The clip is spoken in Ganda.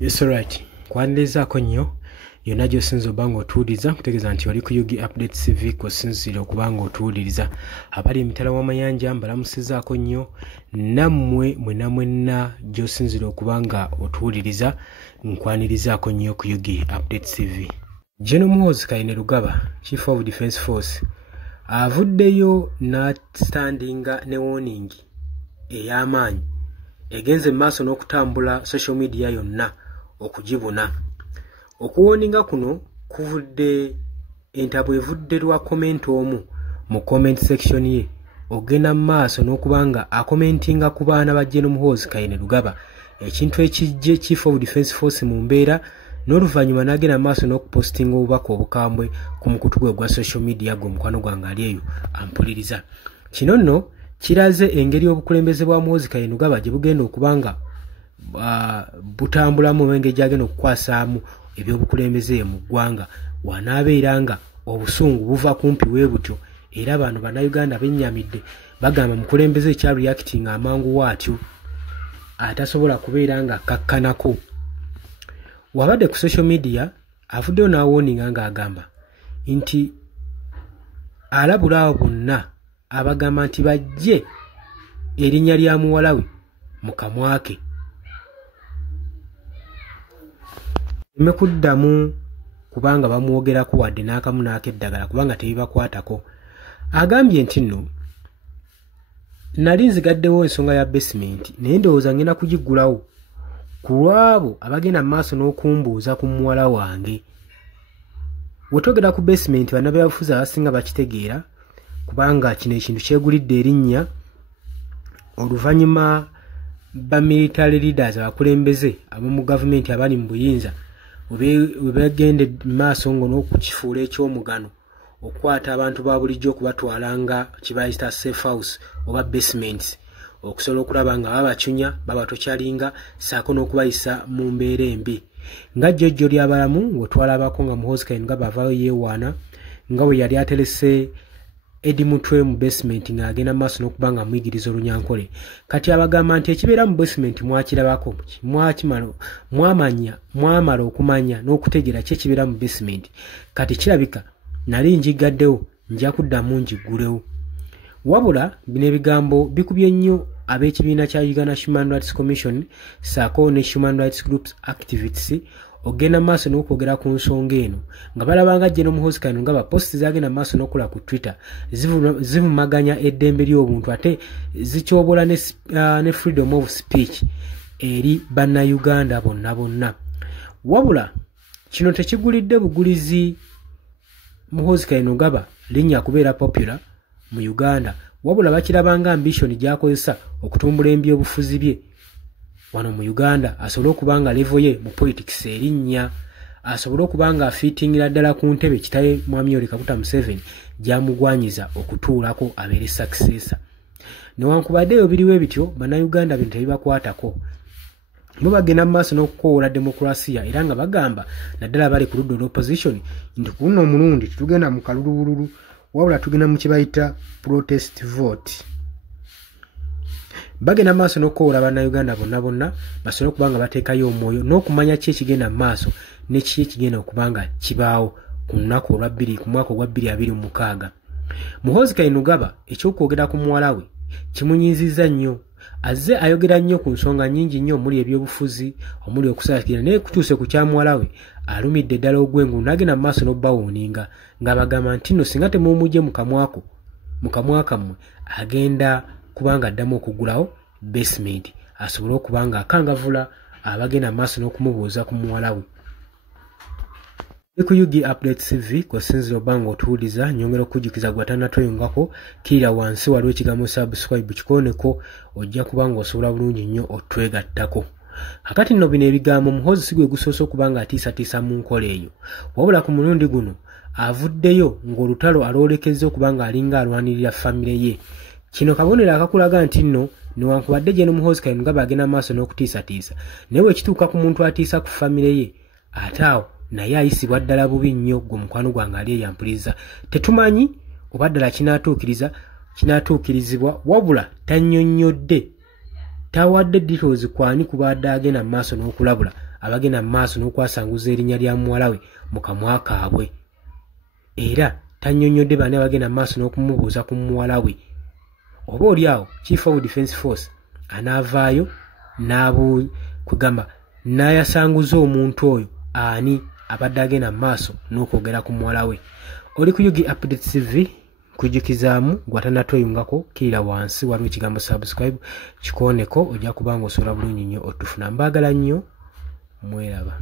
Yes, alright. Kwanirizaako nnyo yonna gy'osinza obanga otuwuliriza kutegeeza nti oli ku Yugi Updates TV kw'osinzire okubanga otuwuliriza. Abali emitala w'amayanja mbalamusizaako nnyo, nammwe mwenna gy'osinzire okubanga otuwuliriza nkwanirizaako nnyo ku Yugi Updates TV. General Muhoozi Kainerugaba, Chief of Defence Force, avuddeyo n'astandinga ne warning ey'amaanyi egenze maaso n'okutambula social media yonna okugibuna. Okuwoninga kuno kuvudde entabwe evudde lwa comment omu mu comment section ye ogenda maaso n'okubanga akomentinga ku baana ba General Muhoozi Kainerugaba ekintu ekijje Chief of Defence Force mu mbeera n'oluvannyuma n'agenda maaso n'okupostinga obubaka obukambwe ku mukutu gwe gwa social media gwe mukwano gwange ali eyo ampuliriza. Kino nno kiraze engeri obukulembeze bwa Muhoozi Kainerugaba gye bugenda okubanga butambulamu engeri gy'agenda okukwasaamu ebyobukulembeze mu ggwanga wanaabeera nga obusungu buva kumpi bwe butyo era bano bannayuganda bennyamidde bagamba mukulembeze ekya reacting amangu waatyo atasobola kubeera nga akkakkanako. Wabadde ku social media avuddeyo n'awooninga ng'agamba nti alabula abo bonna abagamba nti bajje erinnya lya muwala we mu kamwa ke eme kuddamu kubanga bamwogerako wadde n'akamu n'akeddagala kubanga tebibakwatako. Agambye nti nno nali nzigaddewo ensonga ya basement naye ndowooza ngenda kugiggulawo ku lwabo abagenda mu maaso n'okumbuuza ku muwala wange. We twogera ku basement bannabyabufuzi abasinga bakitegeera kubanga kino ekintu kyegulidde erinnya oluvannyuma ba military leaders abakulembeze ab'omu gavumenti abali mu buyinza we bagende maaso ngo n'okukifuula eky'omugano okukwata abantu ba bulijjo okubatwalanga kibayita safe house oba basements okusobola okulaba nga babacunya babatokyalinga saako n'okubayisa mu mbeera embi. Nga jjojjo ly'abalamu we twalabako nga Muhoozi Kainerugaba avaayo yeewaana nga bwe yali aterese Edi Mutwe mu basement ng'agenda maaso n'okubanga amuyigiriza olunyankole. Kati abagamba nti ekibeera mu basement mwakirabako mwamala okumanya n'okutegeera ki ekibeera mu basement. Kati kirabika nali njigaddewo nja kuddamu njiggulewo. Wabula bino ebigambo bikubye nnyo ab'ekibiina kya Uganda Human Rights Commission saako ne Human Rights Groups activists ogenda maaso n'okwogera ku nsonga eno nga balabanga General Muhoozi Kainerugaba posti zagenda maaso n'okola ku Twitter zivumaganya eddembe ly'obuntu ate zikyobola ne freedom of speech eri bannayuganda bonna. Wabula kino tekigulidde bugulizi Muhoozi Kainerugaba linnya kubeera popular mu Uganda, wabula bakirabanga ambition gy'akozesa okutumbula ebyobufuzi bye wano mu Uganda asobole okubanga level ye mu politics erinnya asobole okubanga afitingira ddala ku ntebe kitaye Mwami Yoweri Kaguta Museveni gyamugwanyiza okutuulako abeere successor. Newankubaddeyo biriwo ebityo bannayuganda bintu tebibakwatako bo bagenda mu maaso n'okukoola demokrasiya era nga bagamba naddala bali ku ludda olw'opposition nti ku luno omulundi tetugenda mu kalulubululu wabula tugenda mu kibayita protest vote. Bagenda maaso n'okukoola bannayuganda bonna basobole okubanga bateekayo omwoyo n'okumanya ki ekigenda mu maaso ne ki ekigenda okubanga kibaawo ku lunaku ku mwaka ogwa 2026. Muhoozi Kainerugaba ekyokwogera ku muwala we kimunyiizizza nnyo. Azze ayogera nnyo ku nsonga nnyingi nnyo omuli ebyobufuzi omuli okusaakira naye kutuuse ku kya muwala we alumidde ddala ogw'engulu n'agenda mu maaso n'obbawooninga nga bagamba nti nno singa temuumugye mu kamwa kammwe agenda kubanga addamu okuggulawo basement asobole okubanga akangavula abagenda maaso n'okumubuuza ku muwala we. Ku Yugi Updates TV kw'osinzira obanga otuwuliza nyongera okujjukiza gwe atannatweyungako kiira wansi waliwo ekigambo subscribe kikooneko ojja kubanga osobola bulungi nnyo otwegattako. Kakati nno bino ebigambo Muhoozi si gwe gusoose okubanga atiisatiisa mu nkola eyo wabula ku mulundi guno avuddeyo ng'olutalo alwolekezza okubanga alinga alwanirira famire ye. Kino kabonero akakulaga nti nno newankubadde General Muhoozi Kainerugaba agenda maaso n'okutiisatiisa naye bwe kituuka ku muntu atiisa ku famire ye ate awo naye ayisibwa ddala bubi nnyo gwe mukwano gwange ali eyampuliriza. Tetumanyi oba ddala kinaatuukirizibwa wabula tannyonnyodde tawadde details kwani kubadde agenda maaso n'okulabula abagenda mu maaso n'okwasanguza erinnya lya muwala we mu kamwa kaabwe. Era tannyonnyodde bani abagenda mu maaso n'okumubuuza ku muwala we. Oba oli awo Chief of Defence Force anaavaayo kugamba n'ayasanguza omuntu oyo ani abadde agenda mu maaso n'okwogera ku muwala we. Oli ku Yugi Updates TV, kujjukizaamu gwatanatweyungako kirira wansi waliwo ekigambo subscribe kikooneko ojja kubanga osobola bulungi nnyo otufuna. Mbaagala nnyo, mweraba.